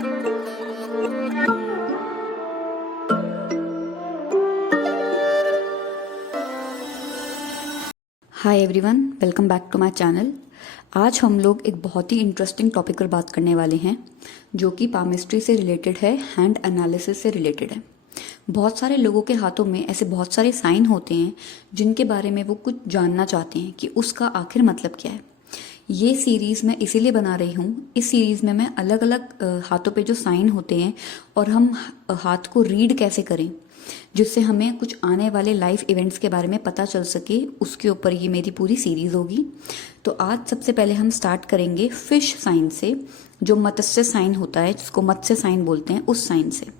Hi everyone, welcome back to my channel. आज हम लोग एक बहुत ही इंटरेस्टिंग टॉपिक पर बात करने वाले हैं जो कि पामिस्ट्री से रिलेटेड है, हैंड एनालिसिस से रिलेटेड है। बहुत सारे लोगों के हाथों में ऐसे बहुत सारे साइन होते हैं जिनके बारे में वो कुछ जानना चाहते हैं कि उसका आखिर मतलब क्या है। ये सीरीज़ मैं इसीलिए बना रही हूँ। इस सीरीज़ में मैं अलग अलग हाथों पे जो साइन होते हैं और हम हाथ को रीड कैसे करें जिससे हमें कुछ आने वाले लाइफ इवेंट्स के बारे में पता चल सके, उसके ऊपर ये मेरी पूरी सीरीज़ होगी। तो आज सबसे पहले हम स्टार्ट करेंगे फिश साइन से, जो मत्स्य साइन होता है, जिसको मत्स्य साइन बोलते हैं, उस साइन से।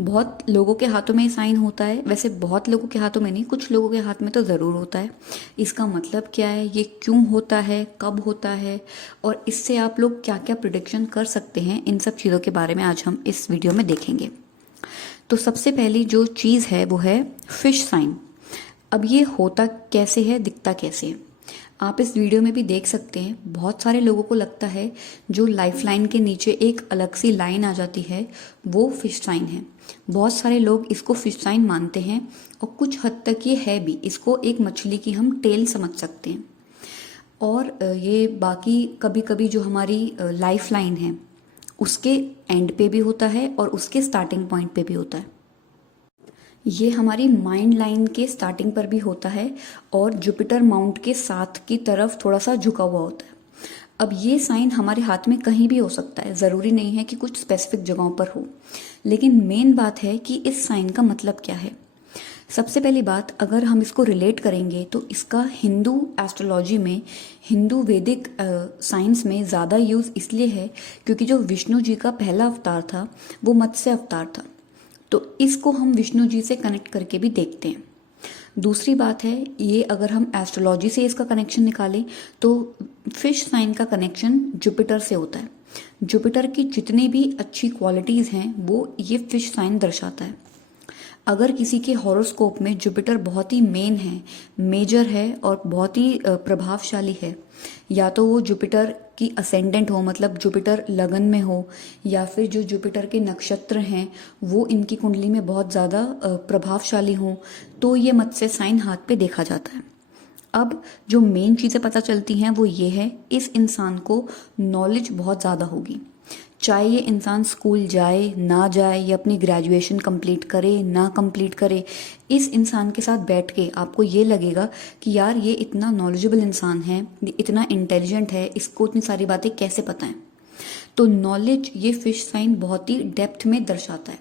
बहुत लोगों के हाथों में ये साइन होता है, वैसे बहुत लोगों के हाथों में नहीं, कुछ लोगों के हाथ में तो ज़रूर होता है। इसका मतलब क्या है, ये क्यों होता है, कब होता है और इससे आप लोग क्या क्या प्रिडिक्शन कर सकते हैं, इन सब चीज़ों के बारे में आज हम इस वीडियो में देखेंगे। तो सबसे पहली जो चीज़ है वो है फिश साइन। अब ये होता कैसे है, दिखता कैसे है, आप इस वीडियो में भी देख सकते हैं। बहुत सारे लोगों को लगता है जो लाइफ लाइन के नीचे एक अलग सी लाइन आ जाती है वो फिश साइन है। बहुत सारे लोग इसको फिश साइन मानते हैं और कुछ हद तक ये है भी। इसको एक मछली की हम टेल समझ सकते हैं। और ये बाकी कभी कभी जो हमारी लाइफ लाइन है उसके एंड पे भी होता है और उसके स्टार्टिंग पॉइंट पे भी होता है। ये हमारी माइंड लाइन के स्टार्टिंग पर भी होता है और जुपिटर माउंट के साथ की तरफ थोड़ा सा झुका हुआ होता है। अब ये साइन हमारे हाथ में कहीं भी हो सकता है, ज़रूरी नहीं है कि कुछ स्पेसिफिक जगहों पर हो। लेकिन मेन बात है कि इस साइन का मतलब क्या है। सबसे पहली बात, अगर हम इसको रिलेट करेंगे तो इसका हिंदू एस्ट्रोलॉजी में, हिंदू वैदिक साइंस में ज़्यादा यूज़ इसलिए है क्योंकि जो विष्णु जी का पहला अवतार था वो मत्स्य अवतार था। तो इसको हम विष्णु जी से कनेक्ट करके भी देखते हैं। दूसरी बात है, ये अगर हम एस्ट्रोलॉजी से इसका कनेक्शन निकालें तो फिश साइन का कनेक्शन जुपिटर से होता है। जुपिटर की जितनी भी अच्छी क्वालिटीज़ हैं वो ये फिश साइन दर्शाता है। अगर किसी के हॉरोस्कोप में जुपिटर बहुत ही मेन है, मेजर है और बहुत ही प्रभावशाली है, या तो वो जुपिटर की असेंडेंट हो, मतलब जुपिटर लगन में हो, या फिर जो जुपिटर के नक्षत्र हैं वो इनकी कुंडली में बहुत ज़्यादा प्रभावशाली हों, तो ये मत्स्य साइन हाथ पे देखा जाता है। अब जो मेन चीज़ें पता चलती हैं वो ये है, इस इंसान को नॉलेज बहुत ज़्यादा होगी। चाहे ये इंसान स्कूल जाए ना जाए, या अपनी ग्रेजुएशन कंप्लीट करे ना कंप्लीट करे, इस इंसान के साथ बैठ के आपको ये लगेगा कि यार ये इतना नॉलेजेबल इंसान है, इतना इंटेलिजेंट है, इसको इतनी सारी बातें कैसे पता है। तो नॉलेज ये फिश साइन बहुत ही डेप्थ में दर्शाता है।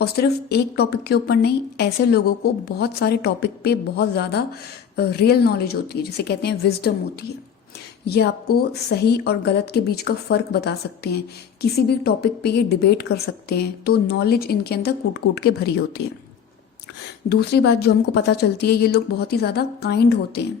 और सिर्फ एक टॉपिक के ऊपर नहीं, ऐसे लोगों को बहुत सारे टॉपिक पे बहुत ज़्यादा रियल नॉलेज होती है, जिसे कहते हैं विजडम होती है। ये आपको सही और गलत के बीच का फ़र्क बता सकते हैं, किसी भी टॉपिक पे ये डिबेट कर सकते हैं। तो नॉलेज इनके अंदर कूट कूट के भरी होती है। दूसरी बात जो हमको पता चलती है, ये लोग बहुत ही ज़्यादा काइंड होते हैं,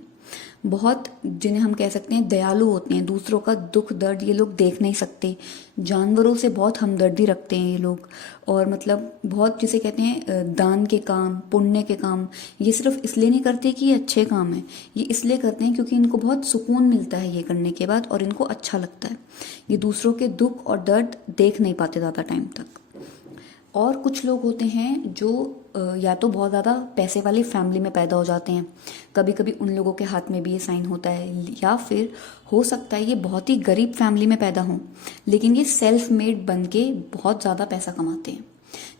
बहुत, जिन्हें हम कह सकते हैं दयालु होते हैं। दूसरों का दुख दर्द ये लोग देख नहीं सकते। जानवरों से बहुत हमदर्दी रखते हैं ये लोग। और मतलब बहुत, जिसे कहते हैं दान के काम, पुण्य के काम, ये सिर्फ इसलिए नहीं करते कि ये अच्छे काम हैं, ये इसलिए करते हैं क्योंकि इनको बहुत सुकून मिलता है ये करने के बाद और इनको अच्छा लगता है। ये दूसरों के दुख और दर्द देख नहीं पाते ज़्यादा टाइम तक। और कुछ लोग होते हैं जो या तो बहुत ज़्यादा पैसे वाली फैमिली में पैदा हो जाते हैं, कभी कभी उन लोगों के हाथ में भी ये साइन होता है। या फिर हो सकता है ये बहुत ही गरीब फैमिली में पैदा हों, लेकिन ये सेल्फ मेड बन के बहुत ज़्यादा पैसा कमाते हैं।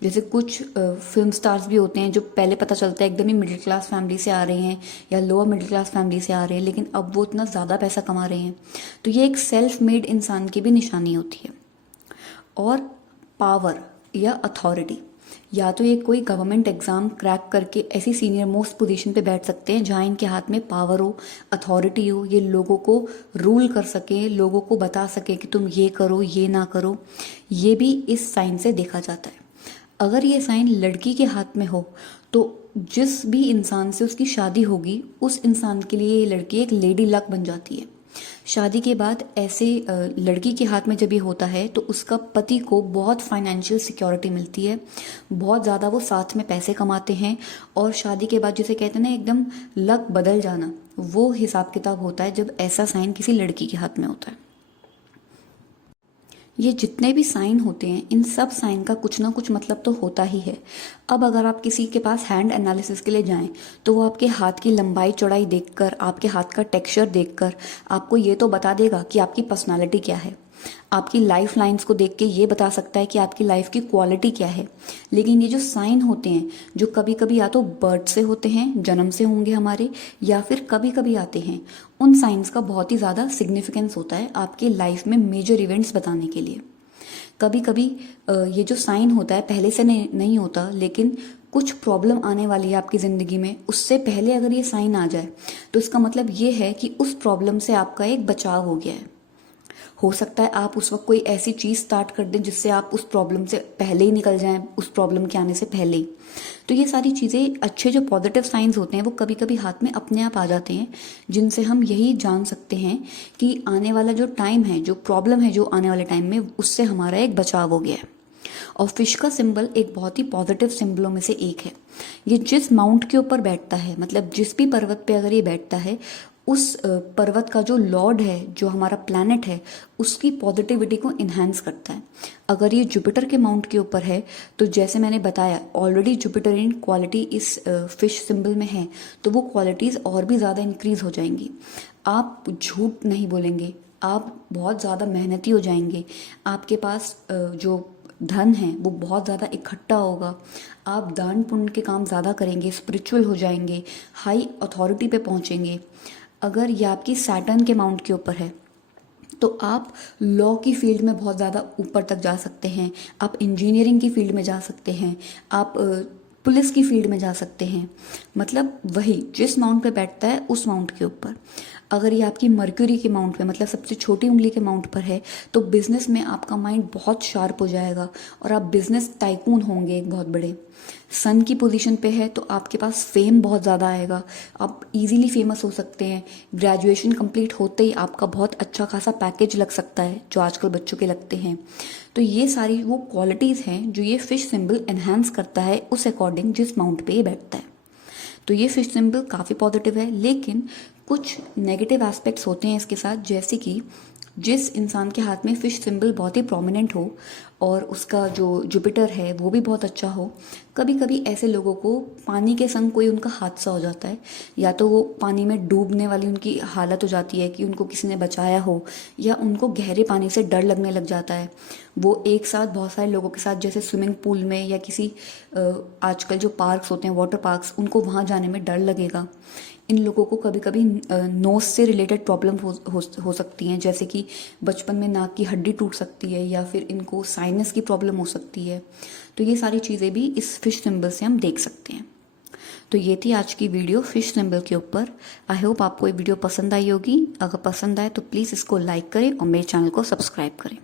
जैसे कुछ फिल्म स्टार्स भी होते हैं जो पहले पता चलता है एकदम ही मिडिल क्लास फैमिली से आ रहे हैं या लोअर मिडिल क्लास फैमिली से आ रहे हैं, लेकिन अब वो इतना ज़्यादा पैसा कमा रहे हैं। तो ये एक सेल्फ मेड इंसान की भी निशानी होती है। और पावर या अथॉरिटी, या तो ये कोई गवर्नमेंट एग्जाम क्रैक करके ऐसी सीनियर मोस्ट पोजीशन पे बैठ सकते हैं जहाँ इनके हाथ में पावर हो, अथॉरिटी हो, ये लोगों को रूल कर सके, लोगों को बता सके कि तुम ये करो ये ना करो। ये भी इस साइन से देखा जाता है। अगर ये साइन लड़की के हाथ में हो तो जिस भी इंसान से उसकी शादी होगी उस इंसान के लिए ये लड़की एक लेडी लक बन जाती है। शादी के बाद ऐसे लड़की के हाथ में जब ये होता है तो उसका पति को बहुत फाइनेंशियल सिक्योरिटी मिलती है, बहुत ज़्यादा वो साथ में पैसे कमाते हैं। और शादी के बाद जिसे कहते हैं ना एकदम लक बदल जाना, वो हिसाब किताब होता है जब ऐसा साइन किसी लड़की के हाथ में होता है। ये जितने भी साइन होते हैं इन सब साइन का कुछ ना कुछ मतलब तो होता ही है। अब अगर आप किसी के पास हैंड एनालिसिस के लिए जाएं तो वो आपके हाथ की लंबाई चौड़ाई देखकर, आपके हाथ का टेक्सचर देखकर आपको ये तो बता देगा कि आपकी पर्सनालिटी क्या है। आपकी लाइफ लाइंस को देख के ये बता सकता है कि आपकी लाइफ की क्वालिटी क्या है। लेकिन ये जो साइन होते हैं जो कभी कभी या तो बर्थ से होते हैं, जन्म से होंगे हमारे, या फिर कभी कभी आते हैं, उन साइंस का बहुत ही ज़्यादा सिग्निफिकेंस होता है आपके लाइफ में मेजर इवेंट्स बताने के लिए। कभी कभी ये जो साइन होता है पहले से नहीं होता, लेकिन कुछ प्रॉब्लम आने वाली है आपकी ज़िंदगी में, उससे पहले अगर ये साइन आ जाए तो इसका मतलब ये है कि उस प्रॉब्लम से आपका एक बचाव हो गया है। हो सकता है आप उस वक्त कोई ऐसी चीज़ स्टार्ट कर दें जिससे आप उस प्रॉब्लम से पहले ही निकल जाएं, उस प्रॉब्लम के आने से पहले ही। तो ये सारी चीज़ें, अच्छे जो पॉजिटिव साइंस होते हैं वो कभी कभी हाथ में अपने आप आ जाते हैं, जिनसे हम यही जान सकते हैं कि आने वाला जो टाइम है, जो प्रॉब्लम है जो आने वाले टाइम में, उससे हमारा एक बचाव हो गया है। और फिश का सिंबल एक बहुत ही पॉजिटिव सिंबलों में से एक है। ये जिस माउंट के ऊपर बैठता है, मतलब जिस भी पर्वत पे अगर ये बैठता है, उस पर्वत का जो लॉर्ड है, जो हमारा प्लैनेट है, उसकी पॉजिटिविटी को इन्हांस करता है। अगर ये जुपिटर के माउंट के ऊपर है तो जैसे मैंने बताया ऑलरेडी जुपिटर इन क्वालिटी इस फिश सिंबल में है, तो वो क्वालिटीज़ और भी ज़्यादा इंक्रीज हो जाएंगी। आप झूठ नहीं बोलेंगे, आप बहुत ज़्यादा मेहनती हो जाएंगे, आपके पास जो धन है वो बहुत ज़्यादा इकट्ठा होगा, आप दान पुण्य के काम ज़्यादा करेंगे, स्पिरिचुअल हो जाएंगे, हाई अथॉरिटी पे पहुँचेंगे। अगर ये आपकी सैटर्न के माउंट के ऊपर है तो आप लॉ की फील्ड में बहुत ज़्यादा ऊपर तक जा सकते हैं, आप इंजीनियरिंग की फील्ड में जा सकते हैं, आप पुलिस की फील्ड में जा सकते हैं। मतलब वही जिस माउंट पे बैठता है उस माउंट के ऊपर। अगर ये आपकी मर्क्यूरी के माउंट पे, मतलब सबसे छोटी उंगली के माउंट पर है, तो बिजनेस में आपका माइंड बहुत शार्प हो जाएगा और आप बिजनेस टाइकून होंगे एक बहुत बड़े। सन की पोजीशन पे है तो आपके पास फेम बहुत ज़्यादा आएगा, आप इजीली फेमस हो सकते हैं। ग्रेजुएशन कंप्लीट होते ही आपका बहुत अच्छा खासा पैकेज लग सकता है, जो आजकल बच्चों के लगते हैं। तो ये सारी वो क्वालिटीज़ हैं जो ये फिश सिंबल एनहांस करता है उस अकॉर्डिंग जिस माउंट पे ये बैठता है। तो ये फिश सिंबल काफ़ी पॉजिटिव है, लेकिन कुछ नेगेटिव एस्पेक्ट्स होते हैं इसके साथ, जैसे कि जिस इंसान के हाथ में फिश सिंबल बहुत ही प्रोमिनेंट हो और उसका जो जुपिटर है वो भी बहुत अच्छा हो, कभी कभी ऐसे लोगों को पानी के संग कोई उनका हादसा हो जाता है, या तो वो पानी में डूबने वाली उनकी हालत हो जाती है कि उनको किसी ने बचाया हो, या उनको गहरे पानी से डर लगने लग जाता है। वो एक साथ बहुत सारे लोगों के साथ, जैसे स्विमिंग पूल में या किसी आजकल जो पार्क्स होते हैं, वाटर पार्क्स, उनको वहाँ जाने में डर लगेगा। इन लोगों को कभी कभी नोज से रिलेटेड प्रॉब्लम हो सकती हैं, जैसे कि बचपन में नाक की हड्डी टूट सकती है, या फिर इनको साइनस की प्रॉब्लम हो सकती है। तो ये सारी चीज़ें भी इस फिश सिंबल से हम देख सकते हैं। तो ये थी आज की वीडियो फिश सिंबल के ऊपर। आई होप आपको ये वीडियो पसंद आई होगी। अगर पसंद आए तो प्लीज़ इसको लाइक करें और मेरे चैनल को सब्सक्राइब करें।